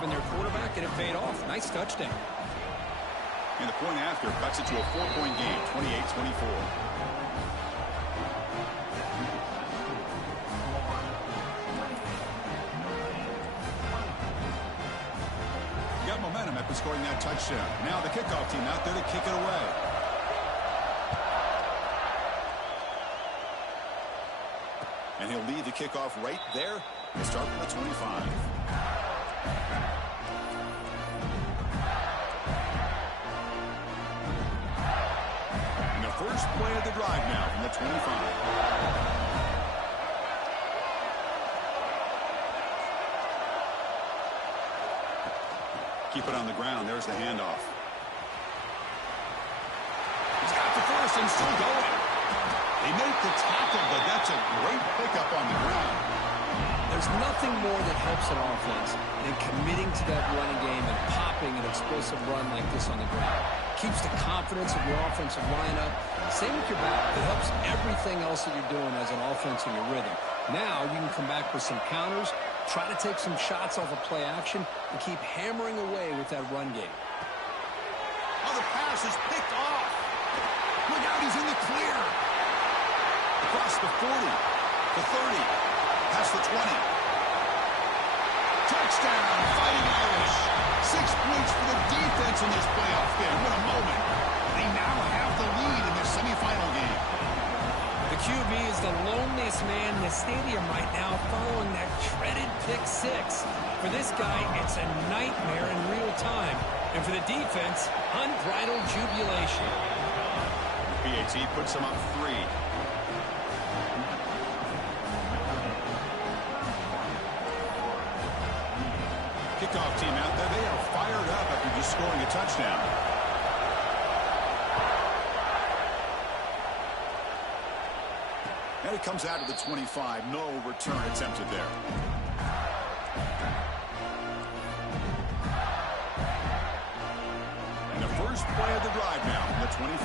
having their quarterback, and it paid off. Nice touchdown. And the point after cuts it to a 4-point game, 28-24. Got momentum after scoring that touchdown. Now the kickoff team out there to kick it away. And he'll lead the kickoff right there. We'll start from the 25. And the first play of the drive now from the 25. Keep it on the ground. There's the handoff. He's got the first and still going. They make the tackle, but that's a great pickup on the ground. There's nothing more that helps an offense than committing to that running game and popping an explosive run like this on the ground. Keeps the confidence of your offensive line up. Same with your back. It helps everything else that you're doing as an offense in your rhythm. Now you can come back with some counters, try to take some shots off of play action, and keep hammering away with that run game. Oh, the pass is picked off. Look out, he's in the clear. Across the 40, the 30, past the 20. Touchdown, Fighting Irish. 6 points for the defense in this playoff game. What a moment. They now have the lead in this semifinal game. The QB is the loneliest man in the stadium right now following that dreaded pick six. For this guy, it's a nightmare in real time. And for the defense, unbridled jubilation. BAT puts them up 3. Kickoff team out there. They are fired up after just scoring a touchdown. And it comes out of the 25. No return attempted there. And the first play of the drive now from the 25.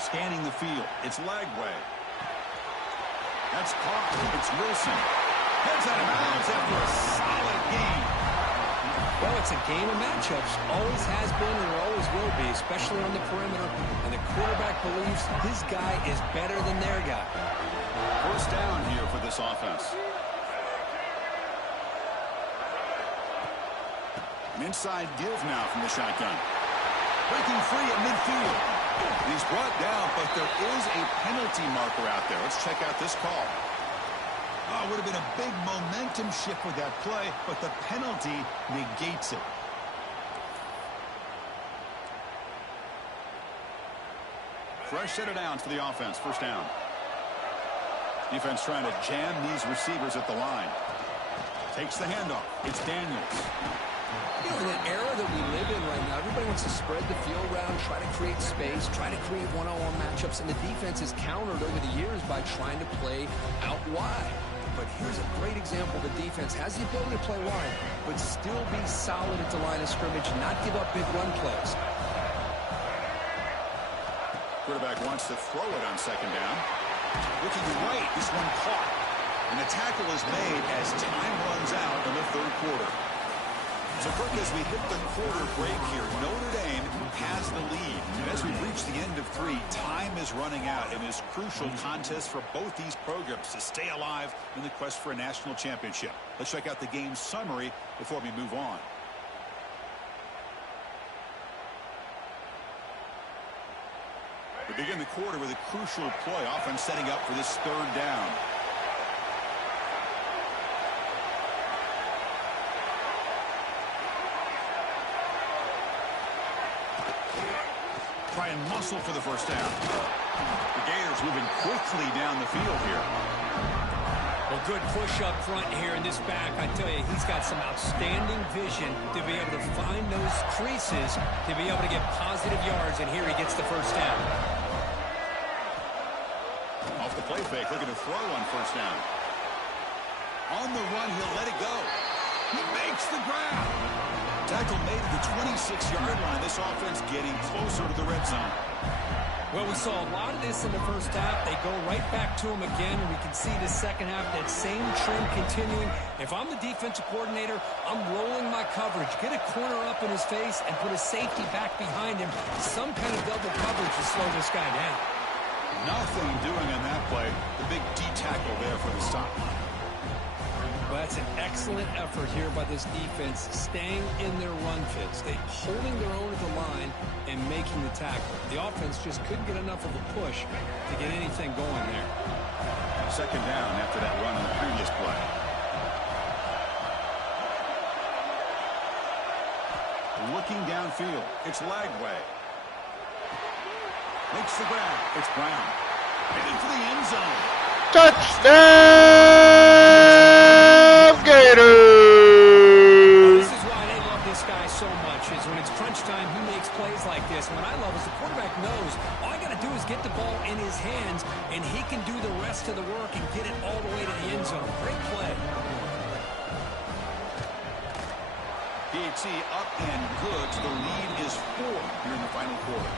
Scanning the field. It's Lagway. That's caught. It's Wilson. Heads out of bounds after a solid game. Well, it's a game of matchups. Always has been and always will be, especially on the perimeter. And the quarterback believes his guy is better than their guy. First down here for this offense. An inside give now from the shotgun. Breaking free at midfield. He's brought down, but there is a penalty marker out there. Let's check out this call. Oh, it would have been a big momentum shift with that play, but the penalty negates it. Fresh set of downs for the offense. First down. Defense trying to jam these receivers at the line. Takes the handoff. It's Daniels. You know, in an era that we live in right now, everybody wants to spread the field around, try to create space, try to create one-on-one matchups, and the defense is countered over the years by trying to play out wide. But here's a great example. The defense has the ability to play wide, but still be solid at the line of scrimmage and not give up big run plays. Quarterback wants to throw it on second down. Looking right, this one caught. And the tackle is made as time runs out in the third quarter. So, quick as we hit the quarter break here, Notre Dame has the lead. And as we reach the end of 3, time is running out in this crucial contest for both these programs to stay alive in the quest for a national championship. Let's check out the game summary before we move on. We begin the quarter with a crucial play, offense setting up for this third down. Try and muscle for the first down. The Gators moving quickly down the field here. Well, good push up front here in this back. I tell you, he's got some outstanding vision to be able to find those creases, to be able to get positive yards, and here he gets the first down. Off the play fake, looking to throw on first down. On the run, he'll let it go. He makes the grab. Tackle made at the 26-yard line. This offense getting closer to the red zone. Well, we saw a lot of this in the first half. They go right back to him again, and we can see the second half, that same trend continuing. If I'm the defensive coordinator, I'm rolling my coverage. Get a corner up in his face and put a safety back behind him. Some kind of double coverage to slow this guy down. Nothing doing on that play. The big D tackle there for the stop. Well, that's an excellent effort here by this defense, staying in their run fits. They holding their own at the line and making the tackle. The offense just couldn't get enough of a push to get anything going there. Second down after that run on the previous play. Looking downfield. It's Lagway. Makes the grab. It's Brown. Headed for the end zone. Touchdown, Gators! This is why they love this guy so much, is when it's crunch time, he makes plays like this. And what I love is the quarterback knows all I got to do is get the ball in his hands, and he can do the rest of the work and get it all the way to the end zone. Great play. PHC up and good. So the lead is 4 here in the final quarter.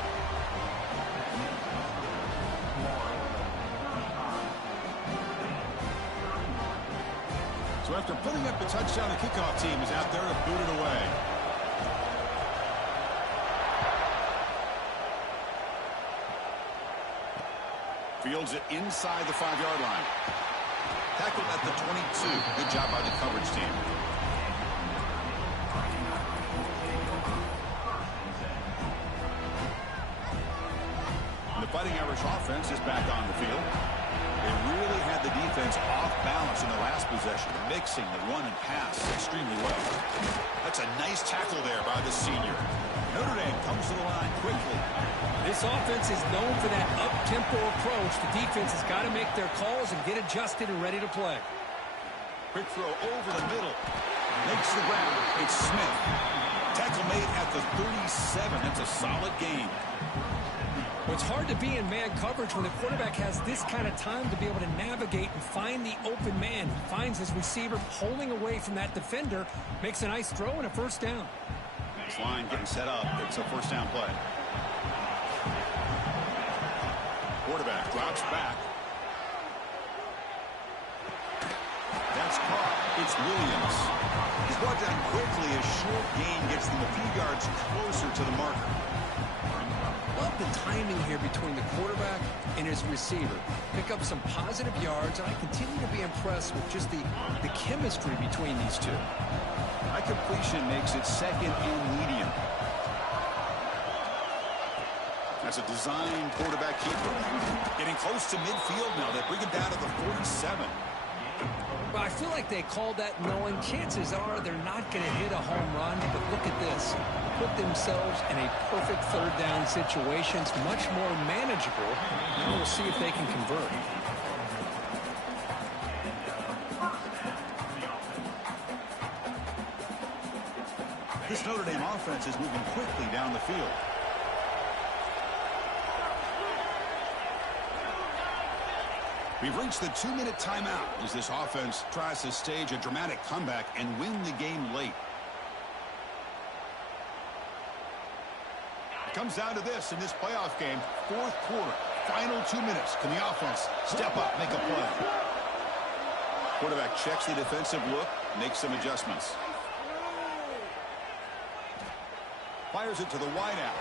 So after putting up the touchdown, the kickoff team is out there to boot it away. Fields it inside the 5-yard line. Tackled at the 22. Good job by the coverage team. And the Fighting Irish offense is back on the field. They really had the defense off balance in the last possession, mixing the run and pass extremely well. That's a nice tackle there by the senior. Notre Dame comes to the line quickly. This offense is known for that up-tempo approach. The defense has got to make their calls and get adjusted and ready to play. Quick throw over the middle. Makes the grab. It's Smith. Tackle made at the 37. That's a solid gain. Well, it's hard to be in man coverage when the quarterback has this kind of time to be able to navigate and find the open man. He finds his receiver pulling away from that defender, makes a nice throw and a first down. This line getting set up. It's a first down play. Quarterback drops back. That's caught. It's Williams. He's brought down quickly. A short gain gets them a few yards closer to the marker. Love the timing here between the quarterback and his receiver. Pick up some positive yards, and I continue to be impressed with just the chemistry between these two. High completion makes it second and medium. That's a design quarterback keeper. Getting close to midfield now. They bring him down to the 47. Well, I feel like they called that knowing chances are they're not going to hit a home run, but look at this. Put themselves in a perfect third down situation. It's much more manageable. Now we'll see if they can convert. This Notre Dame offense is moving quickly down the field. We've reached the 2-minute timeout as this offense tries to stage a dramatic comeback and win the game late. It comes down to this in this playoff game, fourth quarter, final 2 minutes. Can the offense step up, make a play? Quarterback checks the defensive look, makes some adjustments. Fires it to the wideout.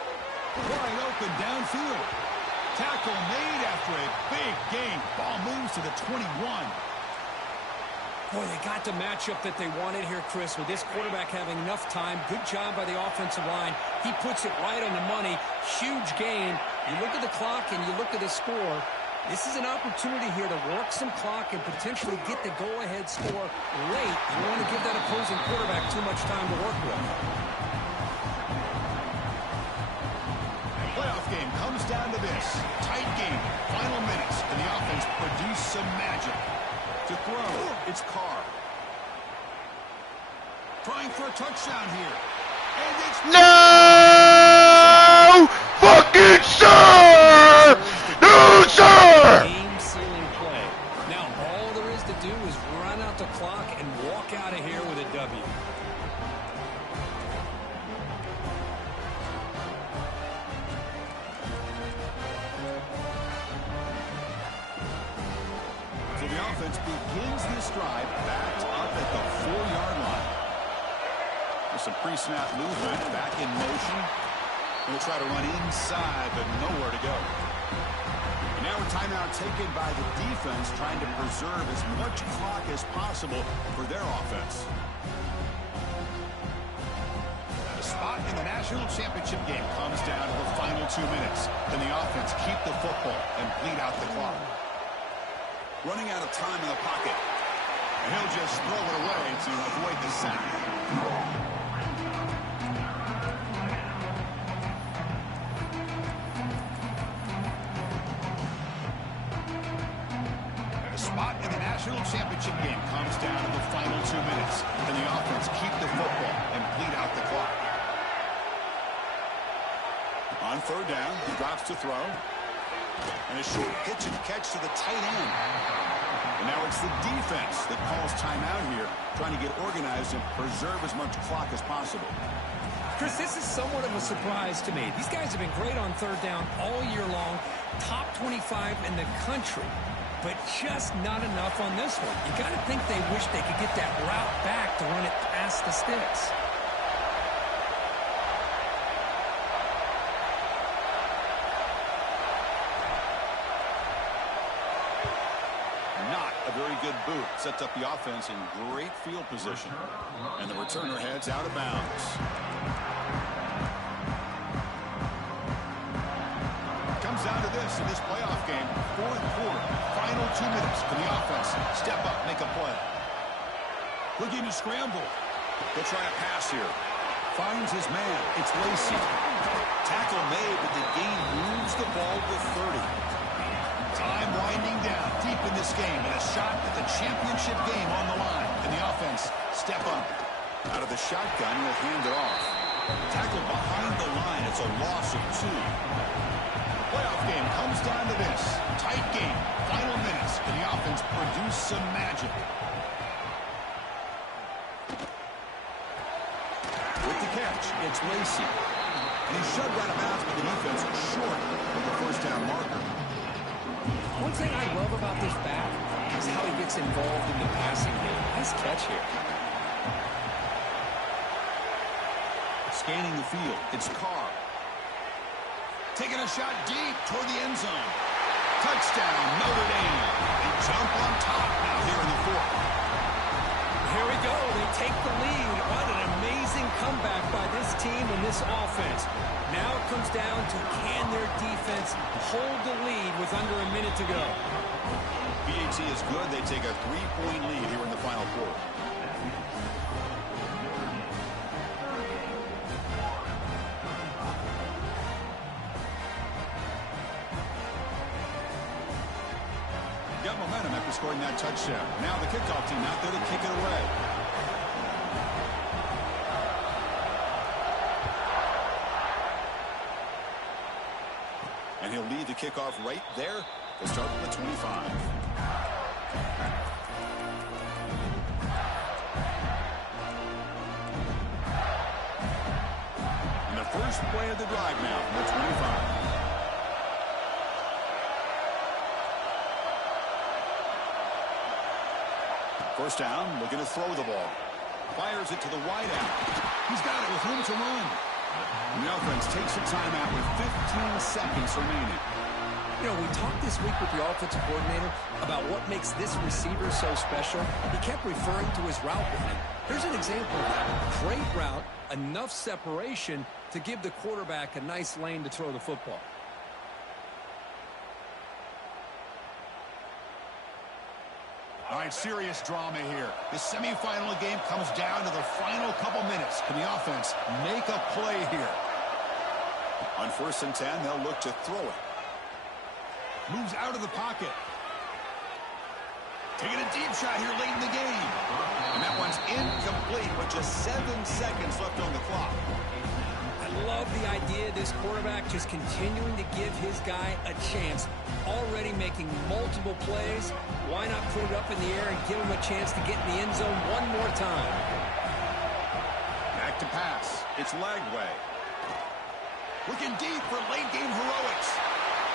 Wide open downfield. Tackle made after a big gain. Ball moves to the 21. Boy, they got the matchup that they wanted here, Chris, with this quarterback having enough time. Good job by the offensive line. He puts it right on the money. Huge gain. You look at the clock and you look at the score. This is an opportunity here to work some clock and potentially get the go-ahead score late. You don't want to give that opposing quarterback too much time to work with. Playoff game comes down to this. Tight game. Final minutes. And the offense produce some magic. To throw, it's Carr. Trying for a touchdown here. And it's... No! Fucking sir! No, sir! Game-sealing play. Now, all there is to do is run out the clock and walk out of here with a W. offense begins this drive backed up at the 4-yard line. With some pre-snap movement, back in motion. We'll try to run inside, but nowhere to go. And now a timeout taken by the defense, trying to preserve as much clock as possible for their offense. The spot in the national championship game comes down to the final 2 minutes. Can the offense keep the football and bleed out the clock? Running out of time in the pocket. And he'll just throw it away to avoid the sack. And the spot in the national championship game comes down to the final 2 minutes. Can the offense keep the football and bleed out the clock? On third down, he drops to throw. And a short pitch and catch to the tight end. And now it's the defense that calls timeout here, trying to get organized and preserve as much clock as possible. Chris, this is somewhat of a surprise to me. These guys have been great on third down all year long, top 25 in the country, but just not enough on this one. You got to think they wish they could get that route back to run it past the sticks. Not a very good boot. Sets up the offense in great field position. And the returner heads out of bounds. Comes down to this in this playoff game. Fourth quarter, final 2 minutes for the offense. Step up, make a play. Looking to scramble. He'll try a pass here. Finds his man. It's Lacey. Tackle made, but the gain moves the ball to 30. Time winding down deep in this game, and a shot at the championship game on the line. And the offense step up. Out of the shotgun, he'll hand it off. Tackle behind the line. It's a loss of 2. The playoff game comes down to this. Tight game. Final minutes. Can the offense produce some magic? With the catch, it's Lacey. And he's shoved out of bounds, but the defense is short of the first down marker. One thing I love about this back is how he gets involved in the passing game. Nice catch here. Scanning the field, it's Carr. Taking a shot deep toward the end zone. Touchdown, Notre Dame. They jump on top now here in the fourth. Here we go. They take the lead. What an amazing comeback by this team and this offense. Now it comes down to can their defense hold the lead with under a minute to go. BAT is good. They take a 3-point lead here in the final quarter. Got momentum after scoring that touchdown. Now the kickoff team out there to kick it away. And he'll lead the kickoff right there to start with the 25. And the first play of the drive now from the 25. First down, looking to throw the ball. Fires it to the wideout. He's got it with room to run. And the offense takes a timeout with 15 seconds remaining. You know, we talked this week with the offensive coordinator about what makes this receiver so special. He kept referring to his route running. Here's an example of that. Great route, enough separation to give the quarterback a nice lane to throw the football. All right, serious drama here. The semifinal game comes down to the final couple minutes. Can the offense make a play here? On 1st and 10, they'll look to throw it. Moves out of the pocket. Taking a deep shot here late in the game. And that one's incomplete with just 7 seconds left on the clock. I love the idea of this quarterback just continuing to give his guy a chance. Already making multiple plays. Why not put it up in the air and give him a chance to get in the end zone one more time? Back to pass. It's Lagway. Looking deep for late game heroics.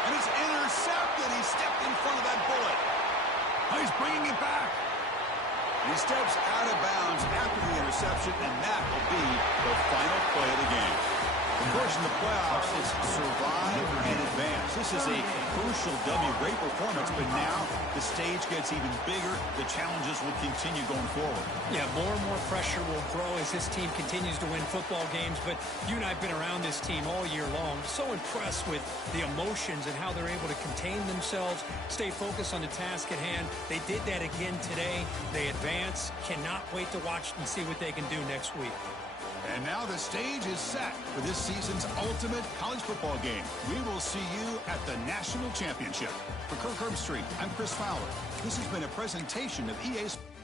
And it's intercepted. He stepped in front of that bullet. Oh, he's bringing it back. He steps out of bounds after the interception, and that will be the final play of the game. Of course, in the playoffs, it's survive and advance. This is a crucial W. Great performance, but now the stage gets even bigger. The challenges will continue going forward. Yeah, more and more pressure will grow as this team continues to win football games. But you and I have been around this team all year long. So impressed with the emotions and how they're able to contain themselves, stay focused on the task at hand. They did that again today. They advance. Cannot wait to watch and see what they can do next week. And now the stage is set for this season's ultimate college football game. We will see you at the National Championship. For Kirk Herbstreit, I'm Chris Fowler. This has been a presentation of EA Sports.